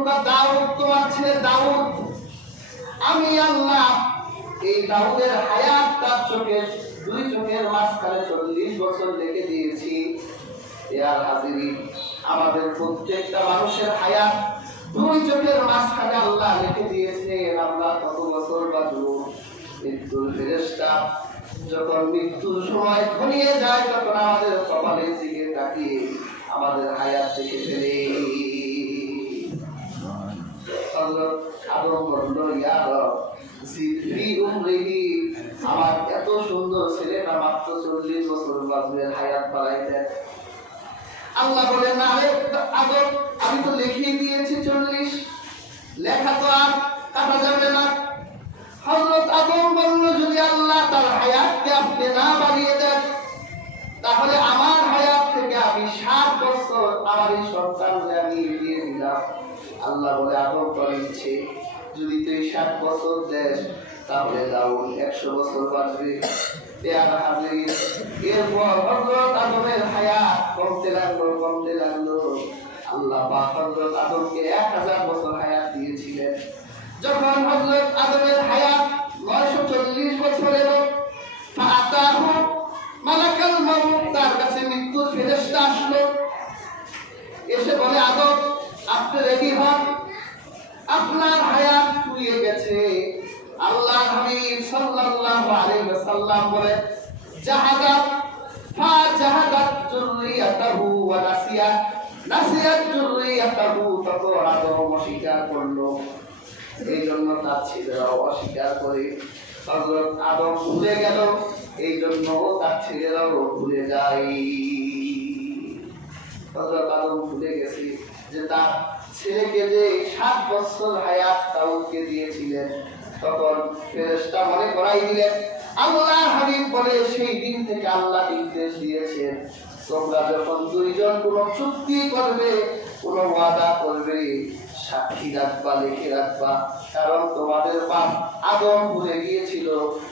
খোকা দাউদ, তোমার ছেলে দাউদ, আমি আল্লাহ এই দাউদের হায়াত তার চোখের দুই চোখের মাঝখানে 40 বছর রেখে দিয়েছি। ইয়ার হাজিরিন, আমাদের প্রত্যেকটা মানুষের হায়াত দুই চোখের মাঝখানে আল্লাহ রেখে দিয়েছেন। আমরা কত বছর বাঁচব? মৃত্যুর ফেরেশতা যখন মৃত্যুর সময় ঘনিয়ে যায় তখন আমাদের কপালের দিকে তাকিয়ে আমাদের হায়াত থেকে ফেলে। আদম বলল, ইয়া রব জিদনি উমরিহি, আমার এত সুন্দর ছেলেটা মাত্র 40 বছর বাঁচবে, হায়াত বাড়াই দেন। আল্লাহ বলেন, না রে আদম, আমি তো লিখিয়ে দিয়েছি 40, লেখা তো আর কাটা যাবে না। হযরত আদম বলল, যদি আল্লাহ তার হায়াতকে আপনি না বাড়িয়ে দেন তাহলে আমার হায়াত থেকে আমি 60 বছর আমার এই সন্তানকে আমি দিয়ে দিলাম। আল্লাহ বলে, আদম তোর ইচ্ছে, যদি তুই 60 বছর দেস তাহলে দাউদ 100 বছর বাঁচবে। এরপর হযরত আদমের হায়াত কমতে লাগলো। আল্লাহ পাক হযরত আদমকে 1000 বছর হায়াত দিয়েছিলেন। যখন হযরত আদমের হায়াত 940 বছর এলো, ফাআতাহু মালাকুল মাউত, তার কাছে মৃত্যুর ফেরেশতা আসলো। এসে বলে, আদম আপনি রেডি হন, আপনার হায়াত ফুরিয়ে গেছে। আল্লাহর হাবিব সাল্লাল্লাহু আলাইহি ওয়াসাল্লাম বলে, জাহাদাত ফাজাহাদাত যুররিয়াতাহু ওয়া নাসিয়াত যুররিয়াতাহু, তখন আদম অস্বীকার করলো। এই জন্য তার ছেলেরাও অস্বীকার করে। হযরত আদম ভুলে গেল, এই জন্য তার ছেলেরাও ভুলে যায়। হযরত আদম ভুলে গেছে যে তার ছেলেকে যে 7 বছর হায়াত দাউদকে দিয়েছিলেন। তখন ফেরেশতা মনে করাই দিলেন। আল্লাহর হাবিব বলে, সেই দিন থেকে আল্লাহ নির্দেশ দিয়েছেন, তোমরা যখন দুইজন কোনো চুক্তি করবে, কোনো ওয়াদা করবে, সাক্ষী রাখবা, লিখে রাখবা, কারণ তোমাদের বাপ আদম ভুলে গিয়েছিল,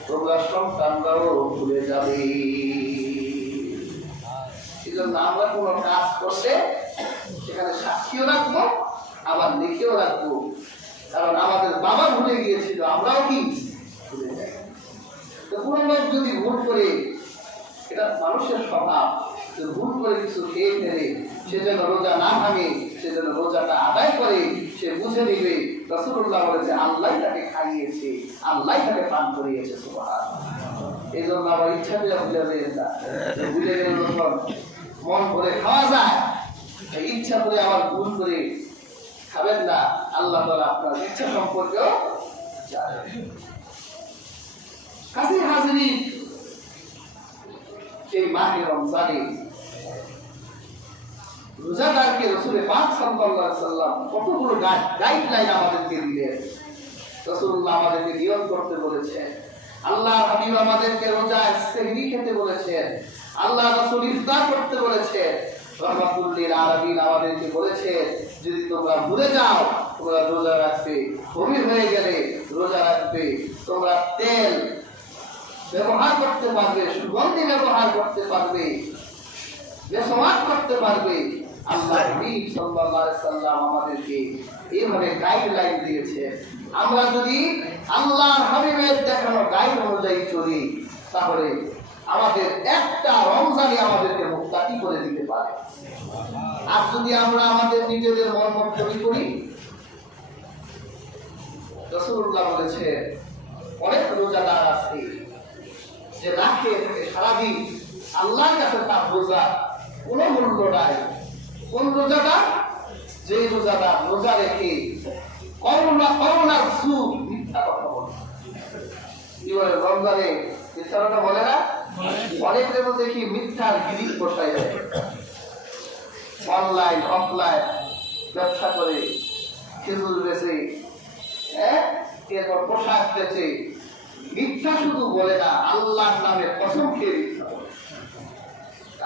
তোমরা সন্তানরাও ভুলে যাবে। এই জন্য আমরা কোনো কাজ করলে সেখানে সাক্ষীও রাখবো, আবার লিখেও রাখবো, কারণ আমাদের বাবা ভুলে গিয়েছিল, আমরাও কি ভুলে যাই। তো কোনো লোক যদি ভুল করে, এটা মানুষের স্বভাব, ভুল করে কিছু খেয়ে ফেলে, সে যেন রোজা না ভাঙে, সে যেন রোজাটা আদায় করে, সে বুঝে নিবে রাসূলুল্লাহ বলেছে আল্লাহ তাকে খাইয়েছে, আল্লাহ তাকে পান করিয়েছে। সুবহানাল্লাহ। এই জন্য আমার ইচ্ছা করে ভুলে যায় না, ভুলে গেলে যখন মন করে খাওয়া যায়, ইচ্ছা করে আবার ভুল করে খাবেন না। আল্লাহ তাআলা আপনার ইচ্ছা সম্পর্কেও জানেন। কাজী হাজিরিন, এই মাহে রমজানে রোজাদারকে রাসূল পাক সাল্লাল্লাহু আলাইহি ওয়াসাল্লাম কতগুলো গাইডলাইন আমাদেরকে দিলেন। রাসূলুল্লাহ আমাদেরকে নিয়ম করতে বলেছেন, আল্লাহর হাবিব আমাদেরকে রোজায় সেহরি খেতে বলেছেন, আল্লাহ রাসূল ইফতার করতে বলেছেন, রাহমাতুল লিল আলামিন আমাদেরকে বলেছেন, যদি তোমরা ভুলে যাও তোমরা রোজা রাখবে, বমি হয়ে গেলে রোজা রাখবে, তোমরা তেল ব্যবহার করতে পারবে, সুগন্ধি ব্যবহার করতে পারবে, মেসওয়াক করতে পারবে। আল্লাহ নবী সাল্লাল্লাহু আলাইহি সাল্লাম আমাদেরকে এইভাবে গাইডলাইন দিয়েছে। আমরা যদি আল্লাহর হাবিবের দেখানো গাইড অনুযায়ী চলি তাহলে আমাদের একটা রমজানই আমাদেরকে মুক্তি করে দিতে পারে। আর যদি আমরা আমাদের নিজেদের মন তৈরি করি, রাসূলুল্লাহ বলেছে অনেক রোজাদার আছে যে না খেয়ে থাকে সারাদিন, আল্লাহর কাছে তার রোজা কোনো মূল্য নাই। কোন রোজাদার? যে রোজাদার রোজা রেখে করোনার সুদ, মিথ্যা কথা বলে। কি বলে রমজানে মিথ্যা কথা বলে না? অনেকের মধ্যে দেখি মিথ্যার গিরিশ বসায় যায়, অনলাইন অফলাইন ব্যবসা করে, খেজুর বেচে, এরপর পোশাক বেচে, মিথ্যা শুধু বলে না, আল্লাহর নামে কসম খেয়ে মিথ্যা বলে।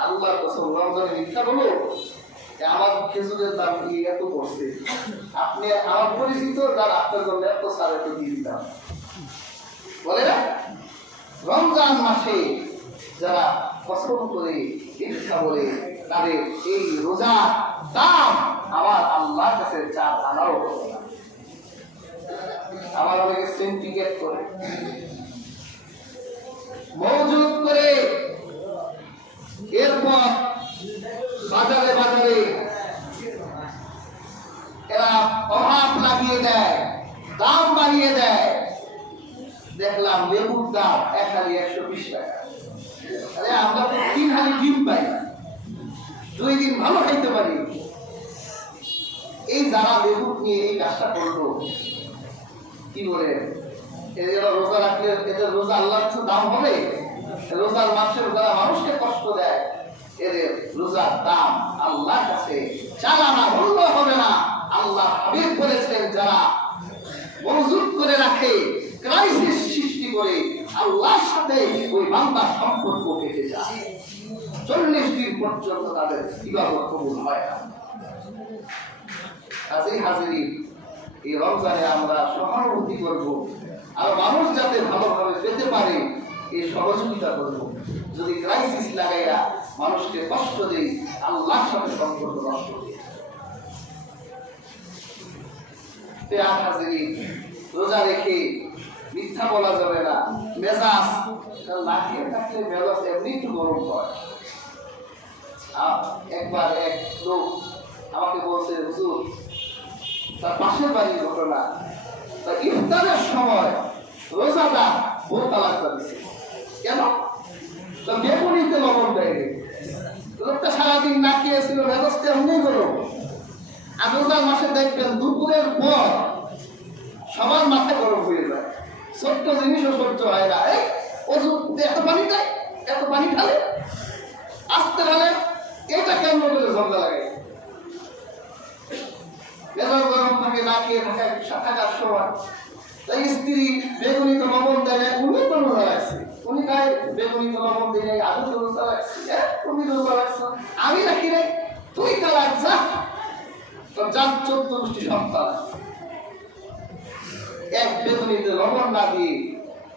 আল্লাহর কসম, রমজানে মিথ্যা বলো আমার খেজুরের দাম কি এত পড়ছে, আপনি আমার পরিচিত যারা আপনার জন্য এত সার এত দিয়ে দিতাম, বলে না? রমজান মাসে যারা কসম করে মিথ্যা বলে তাদের এই রোজা দাম আমার আল্লাহর কাছে 4 আনাও হবে না। আমার অনেকে সিন্ডিকেট করে মজুদ করে এরপর বাজারে বাজারে এরা অভাব লাগিয়ে দেয়, দাম বাড়িয়ে দেয়। দেখলাম লেবুর দাম 1 হালি 120 টাকা। আরে আমরা তো 3 হালি ডিম পাই না, 2 দিন ভালো খাইতে পারি। এই যারা লেবু নিয়ে এই কাজটা করলো, কি বলে এরা রোজা রাখলে এদের রোজা আল্লাহর কাছে দাম হবে? রোজার মাসে যারা মানুষকে কষ্ট দেয়, এদের রোজার দাম আল্লাহর কাছে 4 আনা মূল্য হবে না। আল্লাহ হাবিব বলেছেন, যারা মজুদ করে রাখে, ক্রাইসিস সৃষ্টি করে, আল্লাহর সাথে ওই বান্দার সম্পর্ক কেটে যায়। 40 দিন পর্যন্ত তাদের ইবাদত কবুল হয় না। কাজেই হাজিরিন, এই রমজানে আমরা সহানুভূতি করব, আর মানুষ যাতে ভালোভাবে পেতে পারে এই সহযোগিতা করব। যদি ক্রাইসিস লাগাইয়া মানুষকে কষ্ট দেই, আল্লাহর সাথে সম্পর্ক নষ্ট করি। রোজা রেখে মিথ্যা বলা যাবে না। মেজাজ না খেয়ে থাকলে মেজাজ এমনি একটু গরম হয়। একবার এক লোক আমাকে বলছে, হুজুর, তার পাশের বাড়ির ঘটনা, তার ইফতারের সময় রোজাদার বউ তালাক দিচ্ছে। কেন? বেগুনিতে লবণ দেয়নি। লোকটা সারাদিন না খেয়েছিল, মেজাজটা এমনি গরম। আর রোজার মাসে দেখবেন দুপুরের পর সবার মাথা গরম হয়ে যায়, ছোট্ট জিনিসও সহ্য হয় না। এত পানি দেয়, এত পানি ঢালে, আসতে ঢালে, এটা কেমন বলে ঝগড়া লাগে। মেজাজ গরম থাকে, না খেয়ে থাকার সময় তাই স্ত্রী বেগুনি তো লবণ দেয় না, উনি তো রোজা রাখছে, উনি গায়ে বেগুনি তো লবণ দেয় নাই, আমি তো রোজা রাখছি, তুমি রোজা রাখছো, আমি রাখি নাই, তুই তালাক যা। যার 14টি সন্তান, এক বেগুনিতে লবণ না দিয়ে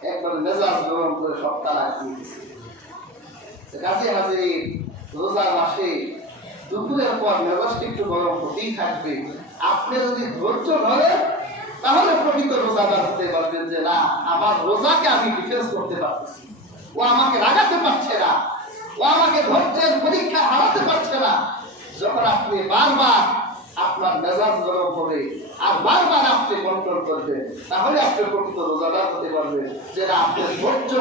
একবার মেজাজ গরম করে সব তালাক দিয়ে দিচ্ছে। কাজে হাজির রোজার মাসে দুপুরের পর মেজাজটা একটু গরম হতেই থাকবে। আপনি যদি ধৈর্য ধরেন, তাহলে প্রকৃত রোজাদার হতে পারবেন যে না, আমার রোজাকে আমি ডিফেন্স করতে পারতেছি, ও আমাকে রাগাতে পারছে না, ও আমাকে ধৈর্যের পরীক্ষা হারাতে পারছে না। যখন আপনি বারবার আপনার মেজাজ গরম হবে আর বারবার আপনি কন্ট্রোল করবেন, তাহলে আপনি প্রকৃত রোজাদার হতে পারবেন যে না, আপনি ধৈর্য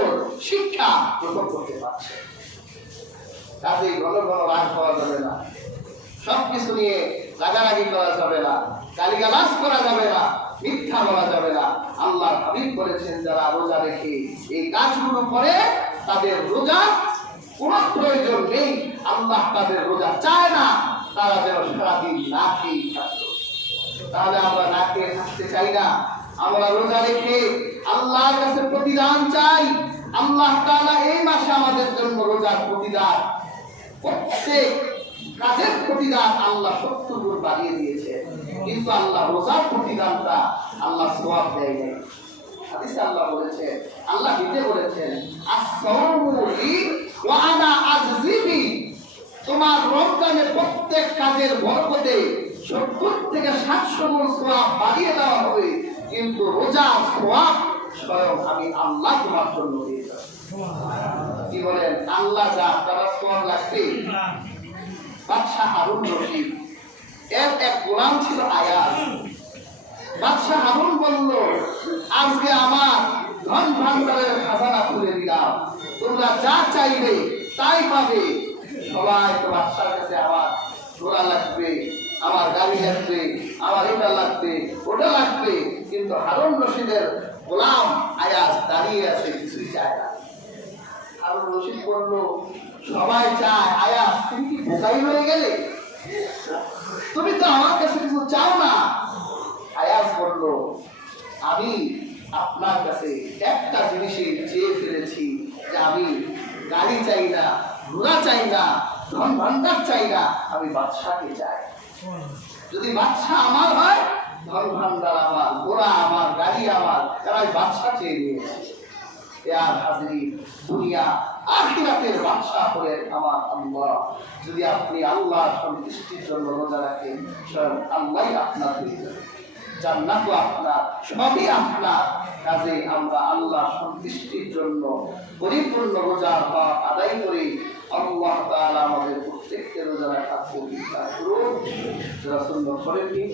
শিক্ষা গ্রহণ করতে পারছেন। কাজেই ঘন ঘন রাগ হওয়া যাবে না, সবকিছু নিয়ে রাগারাগি করা যাবে না, গালিগালাজ করা যাবে না, মিথ্যা বলা যাবে না। আল্লাহ হাবিব বলেছেন, যারা রোজা রেখে এই কাজগুলো করে তাদের রোজা কোনো প্রয়োজন নেই। আল্লাহ তাদের রোজা চায় না, তারা যেন সারাদিন না খেয়ে থাকতো। তাহলে আমরা না খেয়ে থাকতে চাই না, আমরা রোজা রেখে আল্লাহর কাছে প্রতিদান চাই। আল্লাহ তাআলা এই মাসে আমাদের জন্য রোজার প্রতিদান, প্রত্যেক কাজের প্রতিদান আল্লাহ 70 গুণ বাড়িয়ে দিয়েছে, কিন্তু আল্লাহ রোজার প্রতিদানটা আল্লাহ সওয়াব দেয় নাই। হাদিসে আল্লাহ বলেছেন, আল্লাহ দিতে বলেছেন, আস-সাওমু লি ওয়া আনা আজজি বি। তোমার রমজানে প্রত্যেক কাজের বরকতে 70 থেকে 700 গুণ সওয়াব বাড়িয়ে দেওয়া হবে, কিন্তু রোজার সওয়াব স্বয়ং আমি আল্লাহ তোমার জন্য দিয়ে দেব। কি বলেন? আল্লাহ যা তারা সওয়াব লাগবে। বাদশাহ হারুন রশিদ এর এক গোলাম ছিল আয়াজ। বাদশাহ হারুন বলল, আজকে আমার ধন ভান্ডারের খাজানা খুলে দিলাম, তোমরা যা চাইবে তাই পাবে। সবাই তো বাদশার কাছে আমার ঘোড়া লাগবে, আমার গাড়ি লাগবে, আমার এটা লাগবে, ওটা লাগবে, কিন্তু হারুন রশিদের গোলাম আয়াজ দাঁড়িয়ে আছে, কিছুই চায় না। হারুন রশিদ বলল, সবাই চায়, আয়াজ তুমি কি বোকাই হয়ে গেলে? তুমি তো আমার কাছে কিছু চাও না। আয়াজ বলল, আমি আপনার কাছে একটা জিনিসই চেয়ে ফেলেছি, যে আমি গাড়ি চাই না, ঘোড়া চাই না, ধন ভান্ডার চাই না, আমি বাদশাকে চাই। যদি বাদশাহ আমার হয়, ধন ভান্ডার আমার, ঘোড়া আমার, গাড়ি আমার, তারা বাদশাহ চেয়ে নিয়েছে। আর হাজির দুনিয়া আখিরাতের বাদশা হলেন আমার আল্লাহ। যদি আপনি আল্লাহর সন্তুষ্টির জন্য রোজা রাখেন, স্বয়ং আল্লাহই আপনার হয়ে যাবে, জান্নাতও আপনার, সবই আপনার। কাজে আমরা আল্লাহর সন্তুষ্টির জন্য পরিপূর্ণ রোজার পাপ আদায় করে আল্লাহ তাআলা আমাদের প্রত্যেককে রোজা রাখার তৌফিক দান করুন। যারা সুন্নাত করেননি